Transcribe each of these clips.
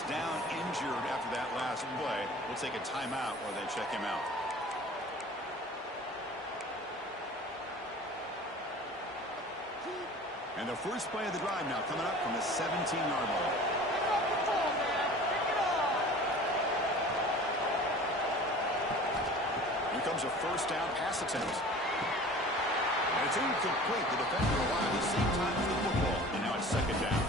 was down injured after that last play. We'll take a timeout while they check him out. And the first play of the drive now coming up from the 17-yard line. Here comes a first down pass attempt. And it's incomplete. The defender arrived at the same time as the football. And now it's second down.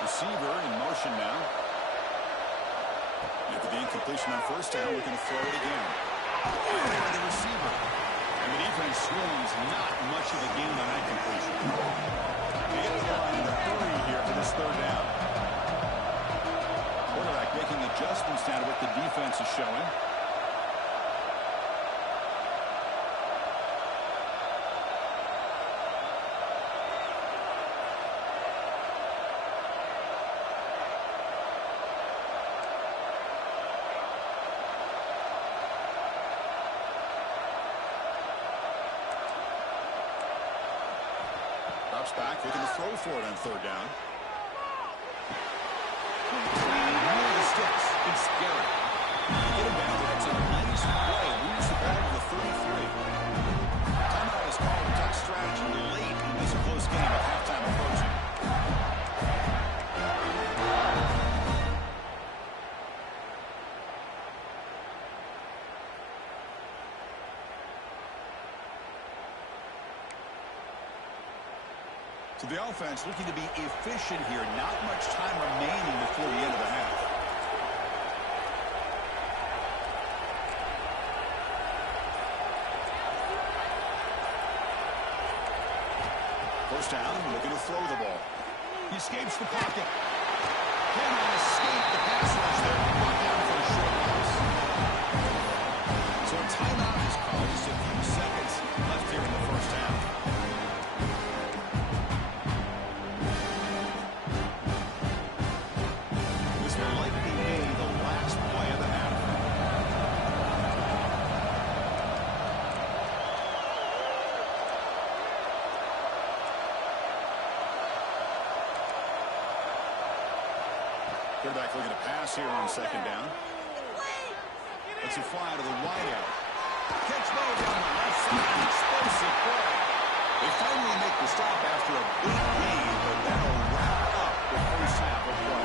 Receiver in motion now. After the incompletion on first down, looking to throw it again. And the receiver. And the defense swims not much of a gain on that completion. They get to the line in a hurry here for this third down. Quarterback making adjustments down to what the defense is showing. Back, looking to throw for it on third down. Near the sticks. It's scary. Get him back. That's a nice play. Moves the ball to the 33. Timeout is called. Duck strategy late in this close game at halftime approaching. So the offense looking to be efficient here. Not much time remaining before the end of the half. First down, looking to throw the ball. He escapes the pocket. Cannot escape the pass rush there. Brought down for a short loss. So a timeout is called. Just a few seconds left here in the first half. Quarterback looking to pass here on second down. Let's it fly to the wideout. Catch made down the left side. Explosive play. They finally make the stop after a big gain, but that'll wrap up the first half of play.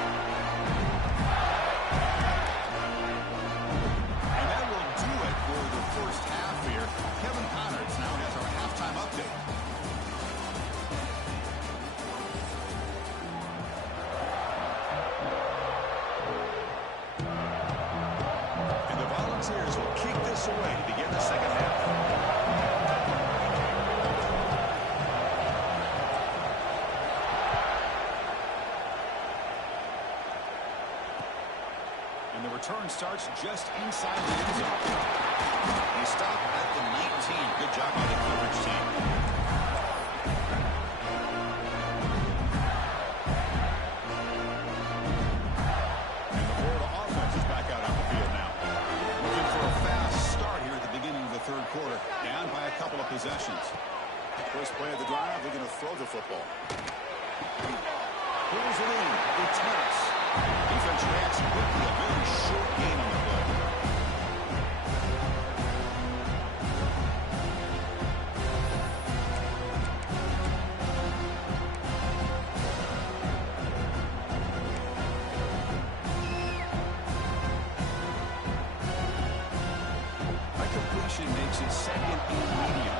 And that will do it for the first half here. Kevin Connors now has our halftime update. Will kick this away to begin the second half. And the return starts just inside the end zone. They stop at the 19. Good job by the coverage team. And the Florida offense is back out on the field now. Third quarter, down by a couple of possessions. First play of the drive, they're going to throw the football. Pulls it in. It's Harris. Defense reacts quickly. A very short gain on the play. Makes it second and medium.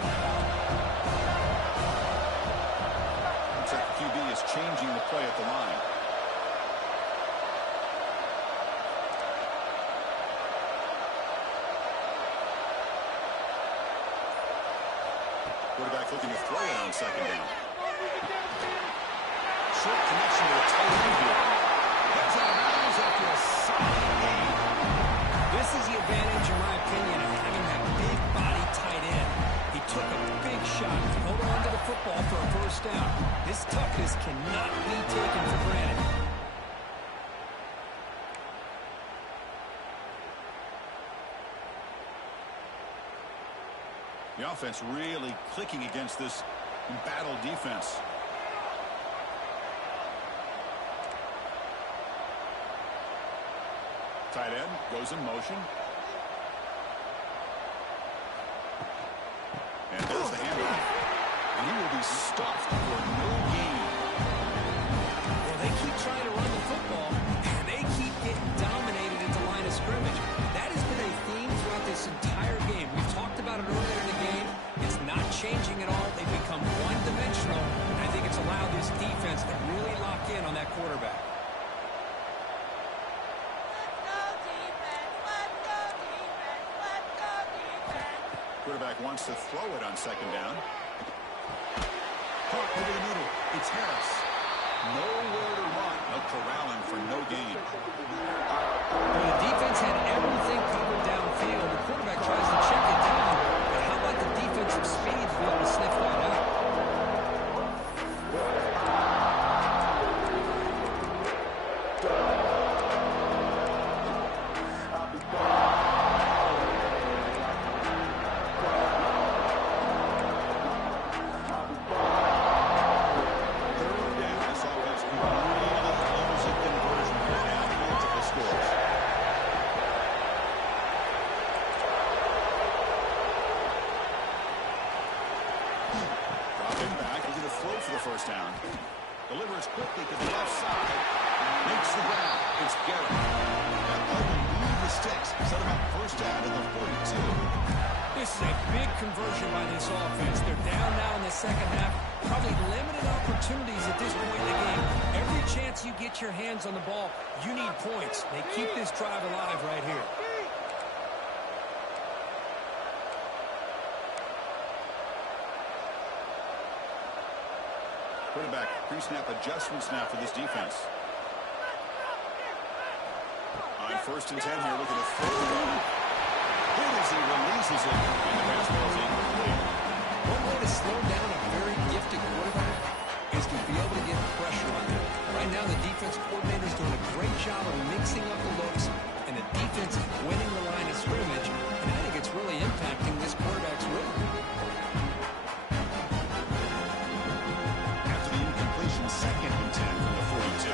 Looks like the QB is changing the play at the line. Quarterback looking to throw it on second down. Short connection to the tight end here. Gets out of bounds after a solid gain. This is the advantage, in my opinion, of having that big body tight end. He took a big shot, hold on to football for a first down. This toughness cannot be taken for granted. The offense really clicking against this embattled defense. Tight end goes in motion. And there's the handoff. And he will be stuffed for no gain. Well, they keep trying to run the football, and they keep getting dominated at the line of scrimmage. That has been a theme throughout this entire game. We've talked about it earlier in the game. It's not changing at all. They've become one-dimensional, and I think it's allowed this defense to really lock in on that quarterback. Quarterback wants to throw it on second down. Caught over the middle. It's Harris. Nowhere to run. They'll corral him for no gain. Well, the defense had everything covered downfield. The quarterback tries to check it down. But how about the defensive speed to be able to sniff that out? First down. Delivers quickly to the left side. Makes the ground. It's Garrett. That play will move the sticks. Set him up first down to the 42. This is a big conversion by this offense. They're down now in the second half. Probably limited opportunities at this point in the game. Every chance you get your hands on the ball, you need points. They keep this drive alive right here. Quarterback pre-snap adjustments now for this defense. On 1st and 10 here, looking to throw the ball. Good as he releases it, and the pass ball is incomplete. One way to slow down a very gifted quarterback is to be able to get pressure on him. Right now, the defense coordinator is doing a great job of mixing up the looks, and the defense is winning the line of scrimmage, and I think it's really impacting this quarterback's rhythm. Second and 10 from the 42.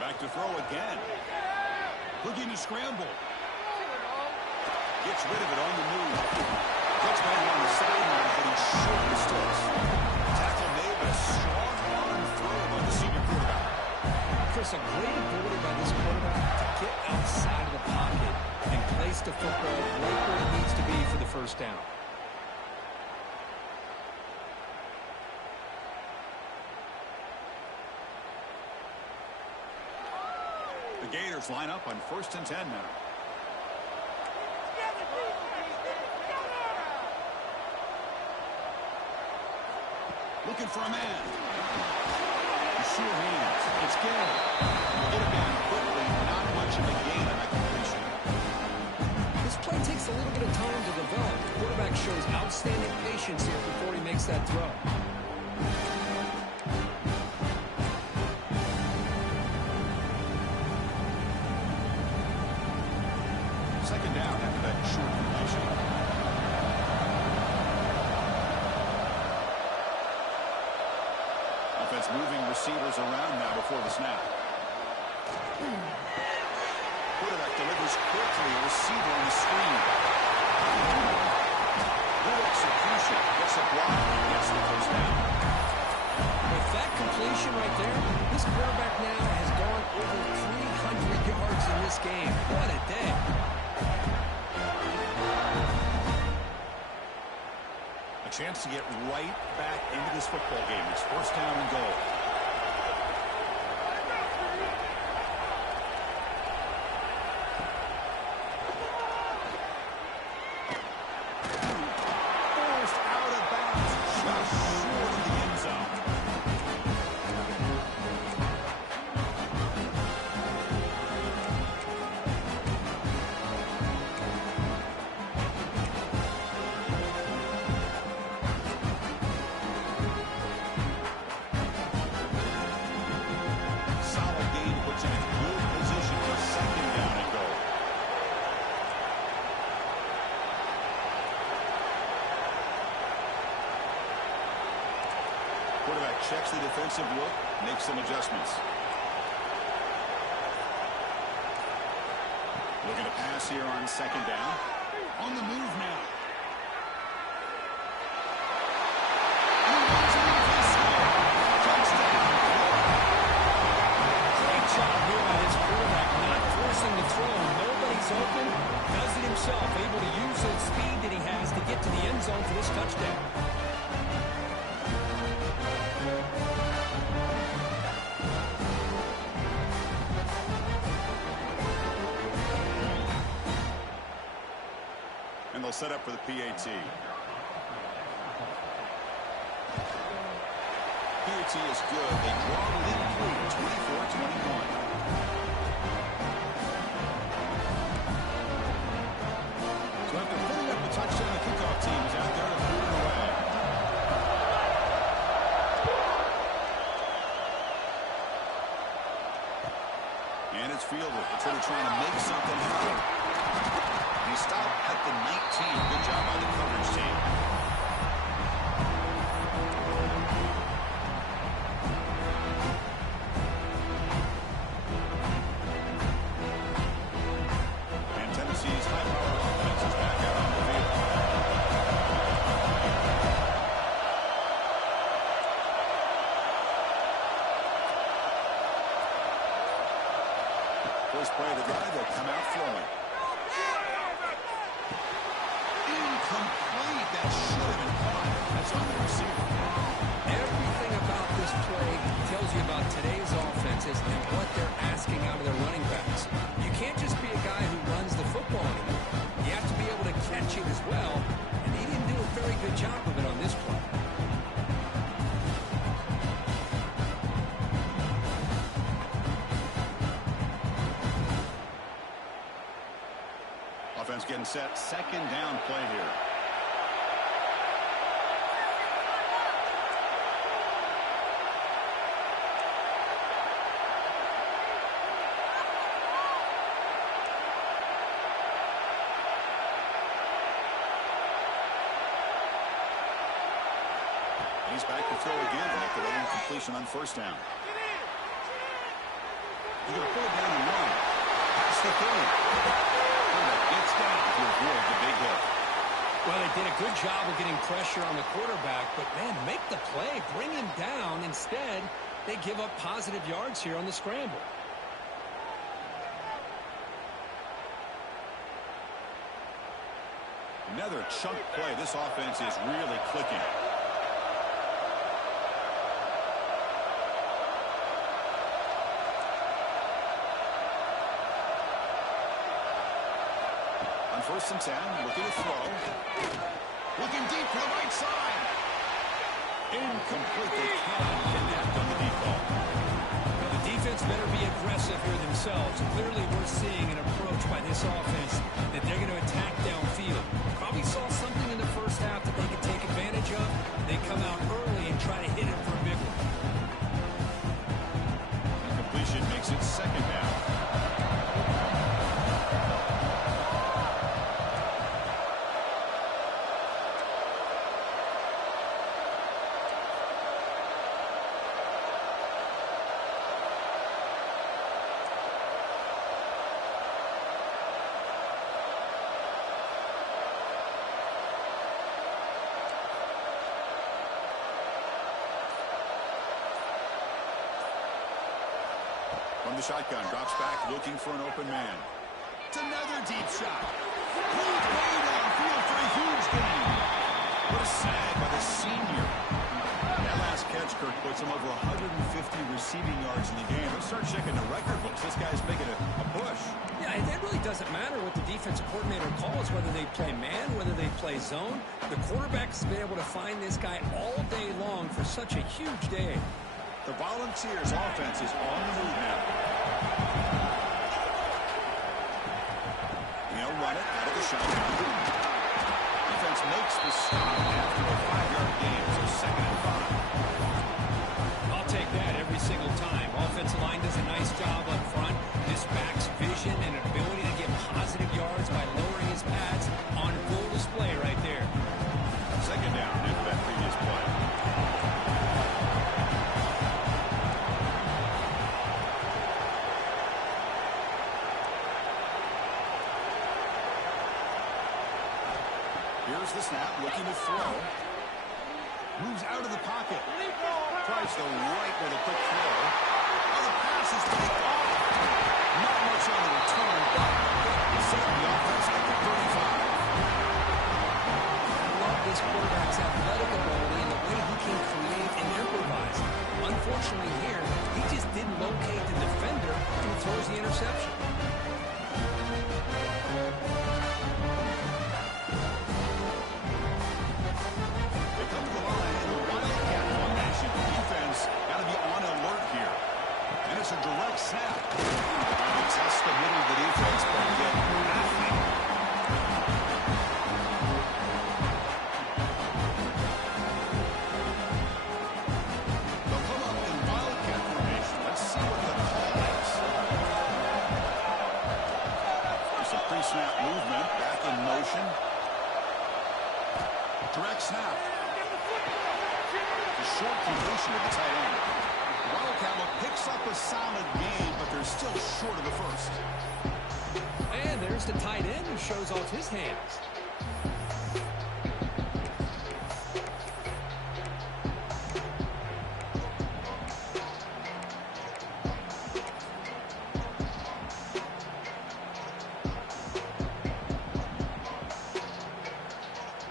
Back to throw again. Looking to scramble. Gets rid of it on the move. Gets back on the sideline, but he's short of the sticks. Tackle made, but a strong arm throw by the senior quarterback. Chris, a great ability by this quarterback to get outside of the pocket and place the football right where it needs to be for the first down. The Gators line up on 1st and 10 now. Looking for a man. Sure hands. It's Garrett. Get it down quickly. Not much of a gain on that completion. This play takes a little bit of time to develop. The quarterback shows outstanding patience here before he makes that throw. Second down after that short completion. Offense moving receivers around now before the snap. Quarterback delivers quickly. A receiver on the screen. Good execution. Gets a block. Gets the first down. With that completion right there, this quarterback now has gone over 300 yards in this game. What a day. Chance to get right back into this football game. It's first down and goal. Forced out of bounds, just short of the end zone. defensive look, make some adjustments. Looking to pass here on second down. On the move now. Great job here by this quarterback, not forcing the throw. Nobody's open. Does it himself, able to use that speed that he has to get to the end zone for this touchdown. And they'll set up for the PAT. PAT is good. They draw the lead through 24-21. So after putting up a touchdown, the kickoff team is out there to put it away. And it's fielded. It's really trying to make something happen. He stopped at the 19. Good job by the coverage team. And Tennessee's high-powered offense is back out on the field. First play of the drive, they'll come out flowing. Incomplete. That should have been caught. That's on the receiver. Everything about this play tells you about today's offenses and what they're asking out of their running backs. You can't just be a guy who runs the football anymore. You have to be able to catch it as well, and he didn't do a very good job of it on this play. Offense getting set. Second down play here. He's back to throw again after the incompletion on first down. He's going to pull it down and run. That's the third. Gets down to avoid the big hit. Well, they did a good job of getting pressure on the quarterback, but, man, make the play. Bring him down. Instead, they give up positive yards here on the scramble. Another chunk play. This offense is really clicking. On 1st and 10, looking to throw. Looking deep for the right side. Incomplete. They cannot connect on the deep ball. Well, the defense better be aggressive here themselves. Clearly, we're seeing an approach by this offense that they're going to attack downfield. Probably saw something in the first half that they could take advantage of. They come out early and try to hit it for a big one. Completion makes it second down. From the shotgun, drops back, looking for an open man. It's another deep shot. Pulled way downfield for a huge gain. What a sag by the senior. That last catch, Kirk, puts him over 150 receiving yards in the game. Let's start checking the record books. This guy's making a push. Yeah, it really doesn't matter what the defensive coordinator calls, whether they play man, whether they play zone. The quarterback has been able to find this guy all day long for such a huge day. The Volunteers offense is on the move now. They'll run it out of the shotgun. Defense makes the stop after a 5-yard gain, so 2nd and 5. I'll take that every single time. Offensive line does a nice job up front. This back's vision and ability to get positive yards by lowering his pads on full display right there. 2nd down after that previous play. the snap, looking to throw. Moves out of the pocket. Tries the right with a quick throw. Oh, the pass is picked off. Not much on the return, but he's set the offense at the 35. I love this quarterback's athletic ability and the way he can create and improvise. Unfortunately here, he just didn't locate the defender and he throws the interception. They come to the line in a wildcat formation. The defense got to be on alert here. And it's a direct snap. And they test the middle of the defense, but get nothing. They'll come up in wildcat formation. Let's see what the call is. There's some pre-snap movement. Back in motion. Direct snap. The short completion of the tight end. Wildcat picks up a solid gain, but they're still short of the first. And there's the tight end who shows off his hands.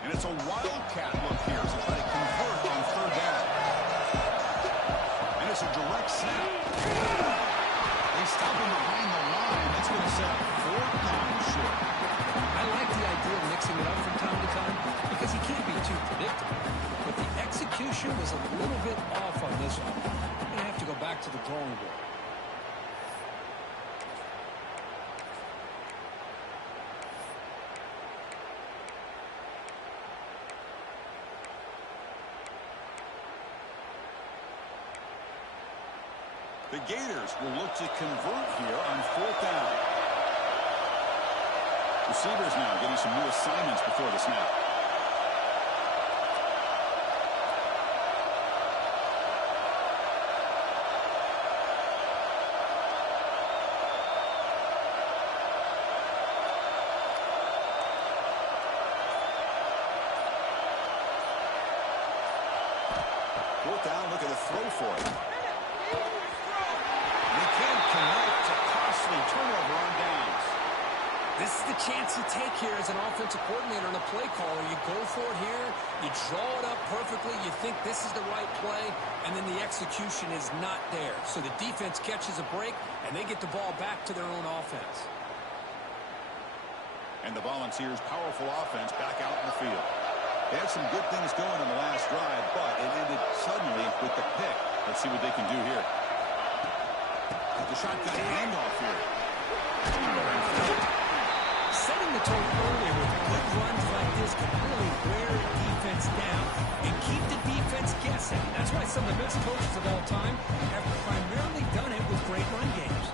And it's a wildcat look here to try to convert on third down. And it's a direct snap. They stop him behind the line. That's going to set up fourth down short. I like the idea of mixing it up from time to time because he can't be too predictable. But the execution was a little bit off on this one. I'm going to have to go back to the drawing board. The Gators will look to convert here on fourth down. Receivers now getting some new assignments before the snap. Fourth down, look at the throw for it. Turnover on downs. This is the chance you take here as an offensive coordinator and a play caller. You go for it here, you draw it up perfectly, you think this is the right play, and then the execution is not there. So the defense catches a break, and they get the ball back to their own offense. And the Volunteers' powerful offense back out in the field. They had some good things going in the last drive, but it ended suddenly with the pick. Let's see what they can do here. The shotgun handoff here. Setting the tone earlier with good runs like this can really wear a defense down and keep the defense guessing. That's why some of the best coaches of all time have primarily done it with great run games.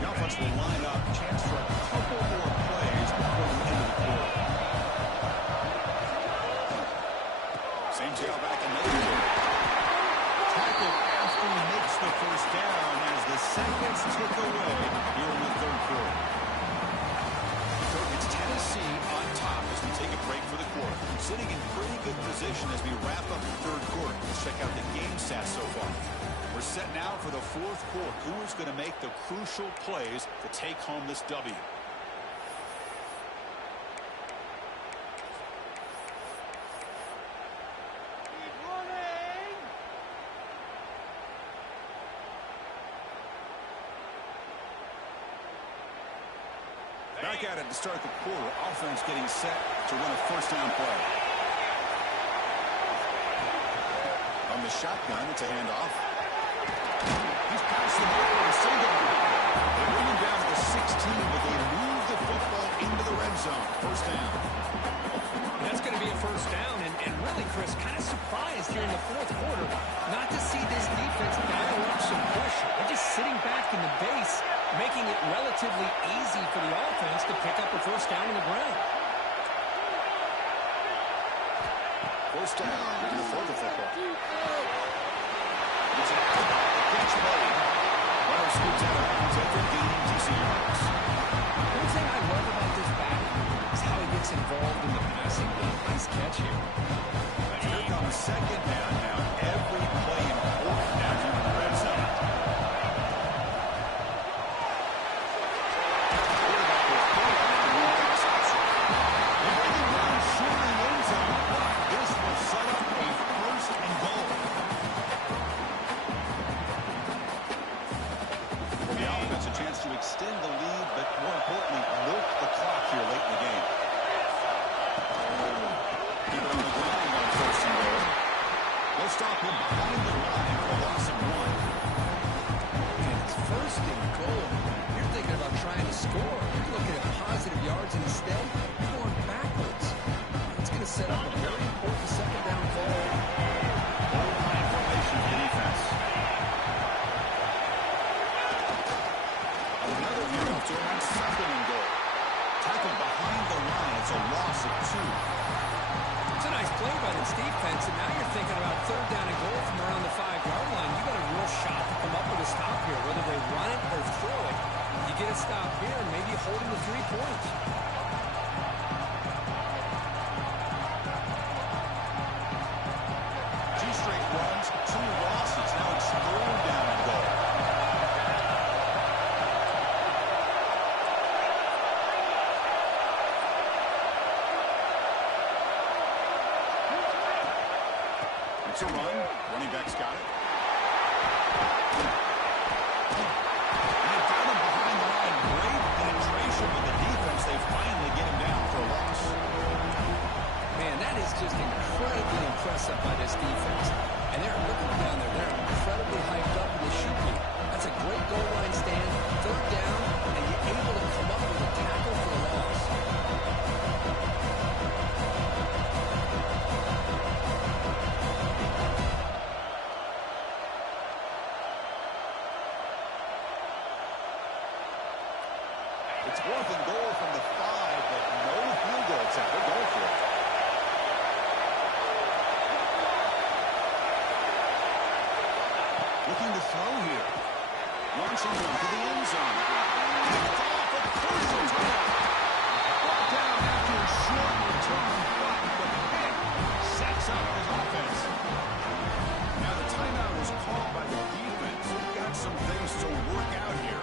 The offense will line up. Chance for a couple more plays before the end of the quarter. Same tailback, another one. Tackle after he makes the first down as the seconds tick away here in the third quarter. It's Tennessee on top as we take a break for the quarter. Sitting in pretty good position as we wrap up the third quarter. Let's check out the game stats so far. We're set now for the fourth quarter. Who is going to make the crucial plays to take home this W? Back at it to start the quarter. Offense getting set to run a first down play. On the shotgun, it's a handoff. He's passed the ball with a single. They bring him down to the 16, but they move the football into the red zone. First down. That's going to be a first down, and really, Chris, kind of surprised here in the fourth quarter not to see this defense dial up some pressure. They're just sitting back in the base, making it relatively easy for the offense to pick up a first down on the ground. First down, looking to throw the football. It's a catch play. Runner scoots out of bounds after gaining decent yards. One thing I love about this back is how he gets involved in the passing game. Nice catch here. Here comes second down now. Every play important now here in the red zone. Quarterback with four on the new pass option. They're bringing down short in the end zone. This will set up a first and goal. For the offense, a chance to extend the lead, but more importantly, milk the clock here late in the game. Keep it on the ground on first and goal. They'll stop him behind the line for a loss of 1. And it's first and goal. You're thinking about trying to score. You're looking at positive yards, and instead, you're going backwards. It's going to set up a very important second down call. Goal line formation for defense. Another handoff to him on second and goal. Tackled behind the line. It's a loss of 2. It's a nice play by this defense, and now you're thinking about third down and goal from around the 5-yard line. You got a real shot to come up with a stop here, whether they run it or throw it. You get a stop here and maybe hold them to 3 points. Two straight runs, 2 losses. Now it's third down and goal. It's a run. Running back's got it. And they got him behind the line. Great penetration with the defense. They finally get him down for a loss. Man, that is just incredibly impressive by this defense. And they're looking down there. They're incredibly hyped up in the shoot game. That's a great goal line stand. Third down, and you're able to come up with a tackle for the loss. It's 4th and goal from the 5, but no field goal attempt. They'll go for it. Looking to throw here. Launching one to the end zone. Picked off a crucial touchdown. Brought down after a short return, but the pick sets up his offense. Now the timeout was called by the defense. We've got some things to work out here.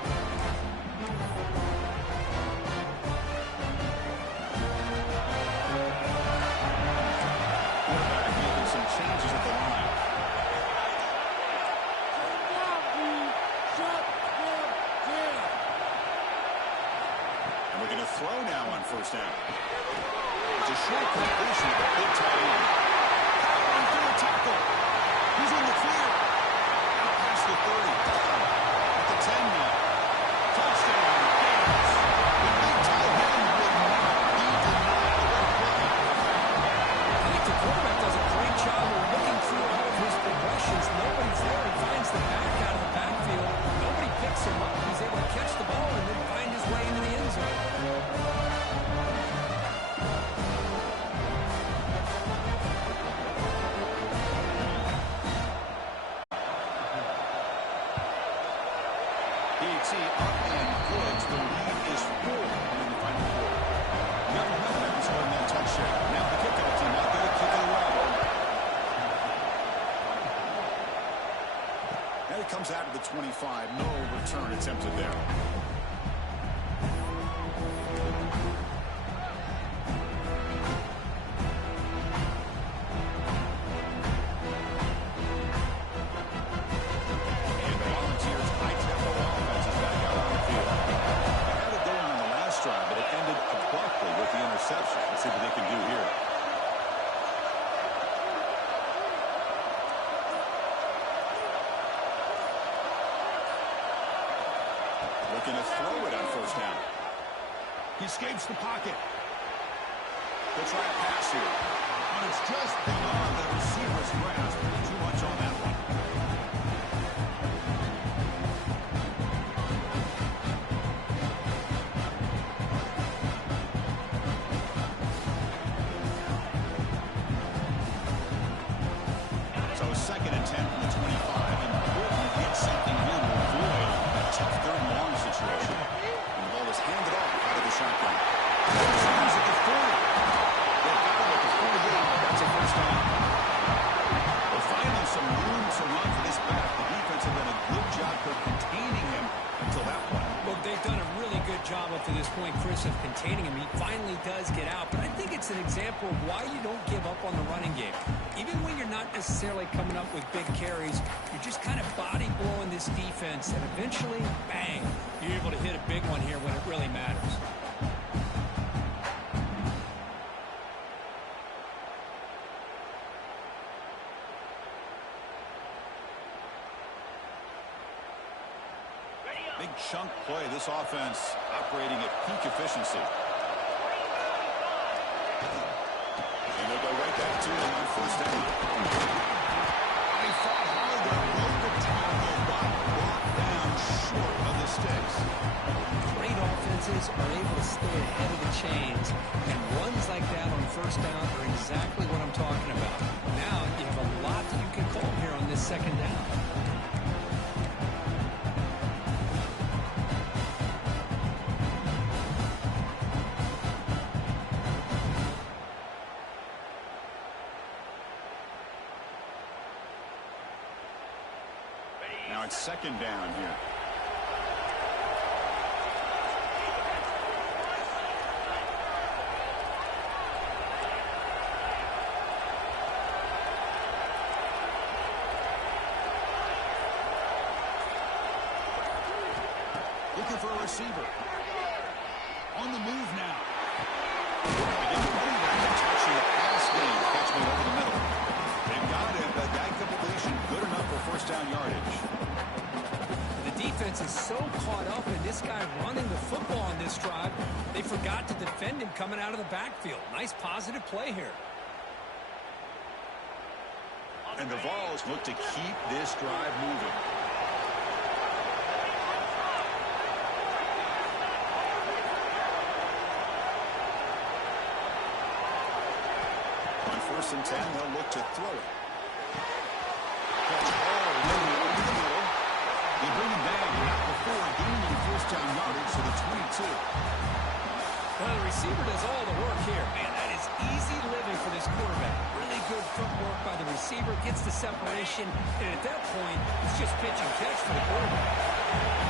Quarterback making some changes at the line. And we're going to throw now on first down. It's a short completion with a big tight end. Powering through a tackle. He's in the clear. Out past the 30. At the 10 now. Touchdown. Bears. The big tight end will not be denied. What a play. I think the quarterback does a great job of looking through all of his progressions. Nobody's there. He finds the back out of the backfield. Nobody picks him up. He's able to catch the ball and then find his way into the end zone. DT up and good. The lead is 4 in the final quarter. Young Hillman's holding that touchdown. Now the kickoff team out there to kick it away. And it comes out of the 25. No return attempted there. And the Volunteers' high-tempo offense is back out on the field. They had it going on the last drive, but it ended abruptly with the interception. Let's see what they can do here. Looking to throw it on first down. He escapes the pocket. They'll try a pass here. And it's just beyond the receiver's grasp. Too much on that one. So 2nd and 10 from the 25. Important to get something here to avoid tough third and long situation. And the ball is handed off out of the shotgun. He's at the 40. They've got him at the 48. That's a first down. Well, finally some room to run for this back. The defense have done a good job of containing him until that point. Look, they've done a really good job up to this point, Chris, of containing him. He finally does get out, but I think it's an example of why you don't give up on the running game. Even when you're not necessarily coming up with big carries, you're just kind of body blowing this defense, and eventually, bang, you're able to hit a big one here when it really matters. Big chunk play. This offense operating at peak efficiency. And they'll go right back to him on first down. He fought hard there, broke the tackle, but brought down short of the sticks. Great offenses are able to stay ahead of the chains, and runs like that on first down are exactly what I'm talking about. Now you have a lot that you can call here on this second down. Now it's second down here. Looking for a receiver. On the move now. Begin to do that. Touching the pass game. Catch me over the middle. They've got him, but that completion good enough for first down yardage. The defense is so caught up in this guy running the football on this drive, they forgot to defend him coming out of the backfield. Nice positive play here. And the Vols look to keep this drive moving. On 1st and 10, they'll look to throw it. Catch all the way over the middle. They bring him down not before gaining first down yardage to the 22. Well, the receiver does all the work here. Man, that is easy living for this quarterback. Really good front work by the receiver. Gets the separation. And at that point, it's just pitch and catch for the quarterback.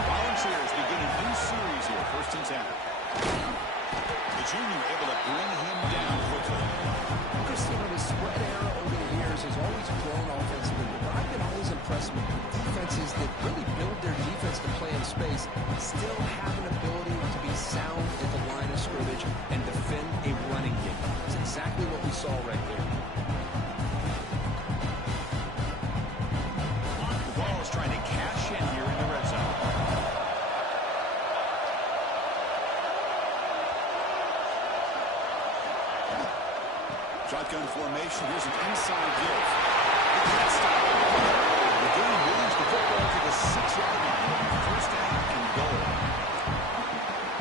Volunteers begin a new series here. 1st and 10. The junior able to bring him down quickly. Christine, the spread era over the years has always grown offensively. But I've been always impressed with defenses that really build their defense to play in space, still have an ability to be sound at the line of scrimmage and defend a running game. That's exactly what we saw right there. The ball is trying to cash in here in the red zone. Shotgun formation. Here's an inside give. They can't stop it. The game moves the football to the 6-yard line. First down and goal.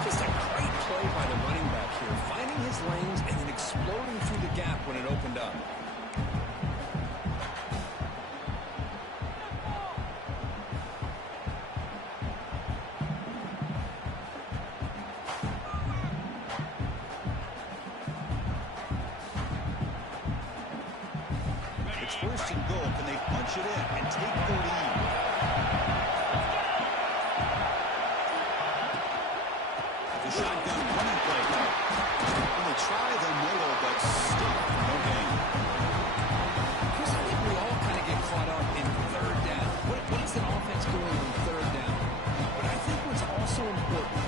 Just a great play by the running back here, finding his lanes and then exploding through the gap when it opened up. It's 1st and goal. Can they punch it in and take the lead? The shotgun running play. And they try the middle, but still no gain. Chris, I think we all kind of get caught up in third down. What is an offense doing on third down? But I think what's also important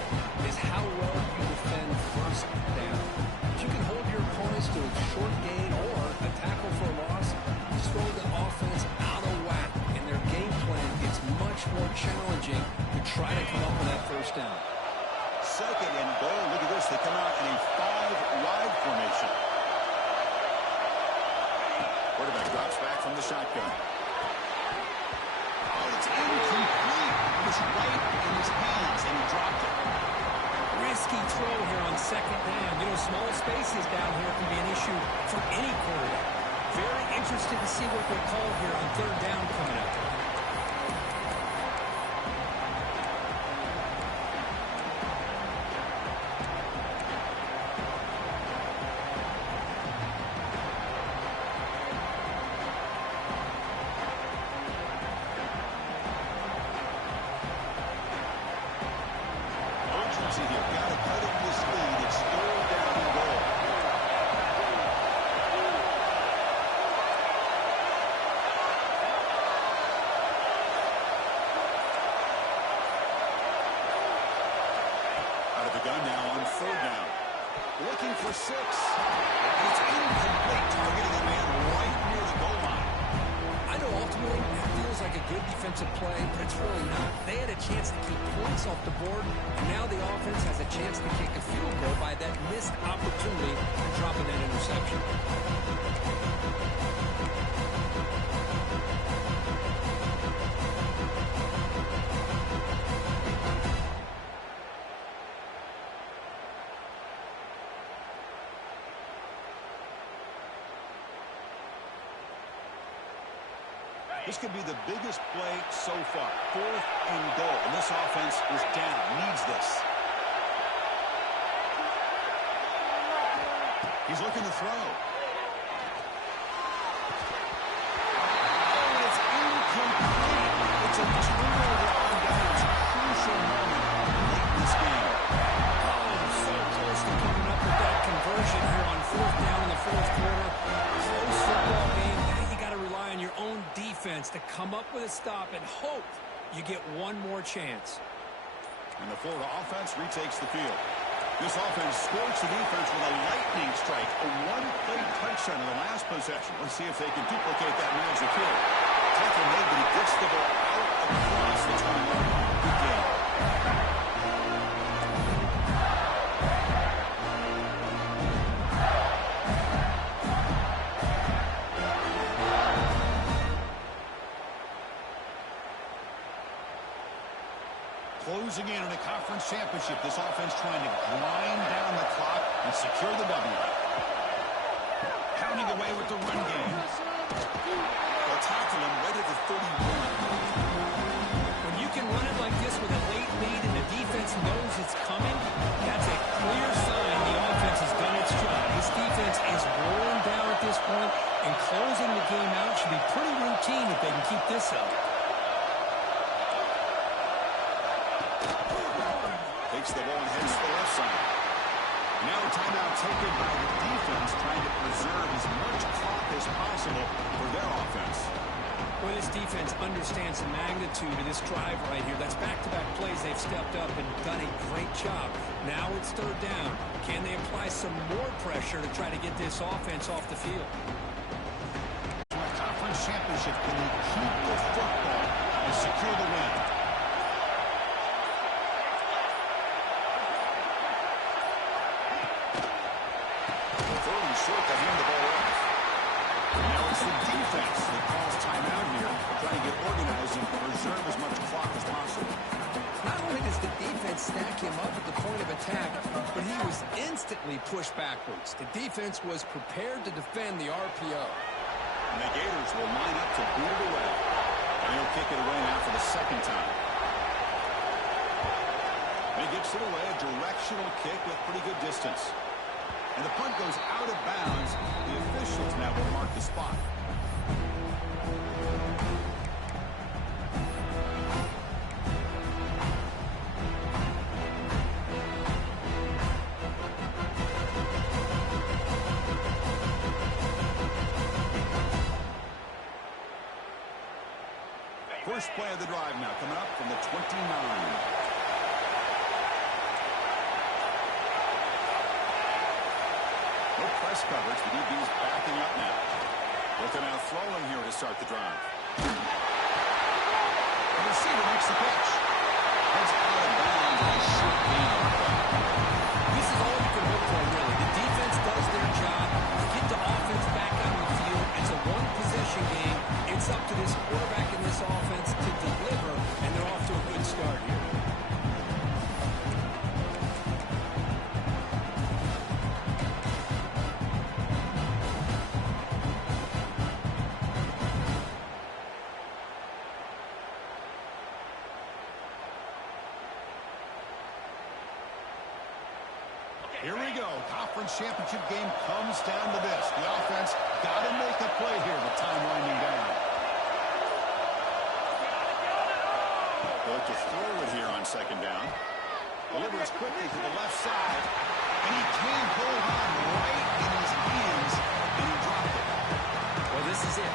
is how well you defend first down. If you can hold your opponents to a short gain or a tackle for a loss, you throw the offense out of whack, and their game plan gets much more challenging to try to come up with that first down. 2nd and goal. Look at this. They come out in a 5-wide formation. Quarterback drops back from the shotgun. Oh, it's incomplete. It was right in his hands, and he dropped it. Risky throw here on second down. You know, small spaces down here can be an issue for any quarterback. Very interested to see what they call here on third down coming up. or 6. It's incomplete, targeting a man right near the goal line. I know ultimately that feels like a good defensive play, but it's really not. They had a chance to keep points off the board, and now the offense has a chance to kick a field goal by that missed opportunity for dropping that interception. This could be the biggest play so far. 4th and goal. And this offense is down. Needs this. He's looking to throw. Oh, it's incomplete. It's a turnover on downs. Crucial moment late in this game. Oh, so close to coming up with that conversion here on 4th down in the 4th quarter. Close football game. On your own defense to come up with a stop and hope you get one more chance. And the Florida offense retakes the field. This offense scorched the defense with a lightning strike, a one-play touchdown in the last possession. Let's see if they can duplicate that magic here. Tackle made, but he gets the ball out across the 20-yard line. Good game. Closing in on a conference championship, this offense trying to grind down the clock and secure the W. Pounding away with the run game. They'll tackle him right at the 31. When you can run it like this with a late lead and the defense knows it's coming, that's a clear sign the offense has done its job. This defense is rolling down at this point, and closing the game out should be pretty routine if they can keep this up. Takes the ball and heads to the left side. Now a timeout taken by the defense, trying to preserve as much clock as possible for their offense. Well, this defense understands the magnitude of this drive right here. That's back-to-back plays. They've stepped up and done a great job. Now it's 3rd down. Can they apply some more pressure to try to get this offense off the field? Conference championship, can they keep the football and secure the win? Short to hand the ball off. Now it's the defense that calls timeout here, trying to get organized and preserve as much clock as possible. Not only does the defense stack him up at the point of attack, but he was instantly pushed backwards. The defense was prepared to defend the RPO. And the Gators will line up to boot it away. And he'll kick it away now for the 2nd time. And he gets it away, a directional kick with pretty good distance. And the punt goes out of bounds. The officials now will mark the spot. First play of the drive now coming up from the 29. No press coverage. The DB's backing up now. Looking out throwing here to start the drive. The receiver makes the pitch. That's out of bounds. A short gain. This is all you can hope for, really. The defense does their job. Get the offense back out on the field. It's a one-possession game. It's up to this quarterback and this offense to deliver, and they're off to a good start here. Here we go. Conference championship game comes down to this. The offense got to make a play here with time winding down. They look to throw it here on 2nd down. Delivers quickly to the left side. And he can't hold on right in his hands. And he dropped it. Well, this is it.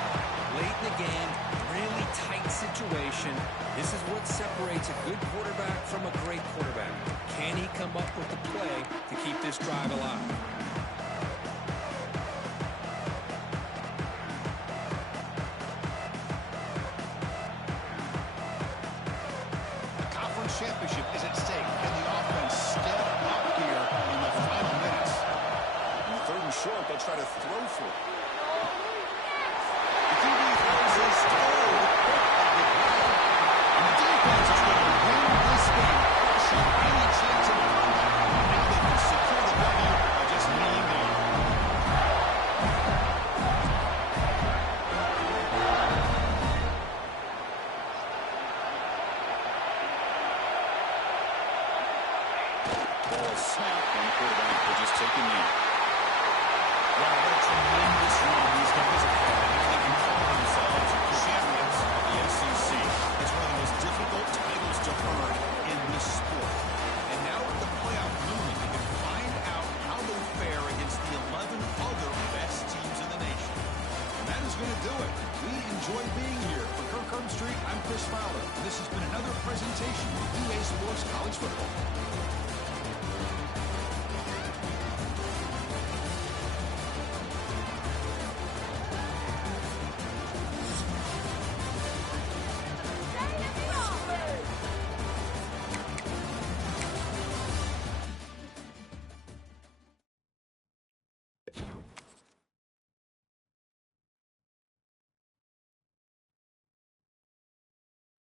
Late in the game, really tight situation. This is what separates a good quarterback from a great quarterback. Can he come up with the play to keep this drive alive? Chris Fowler. This has been another presentation of EA Sports College Football.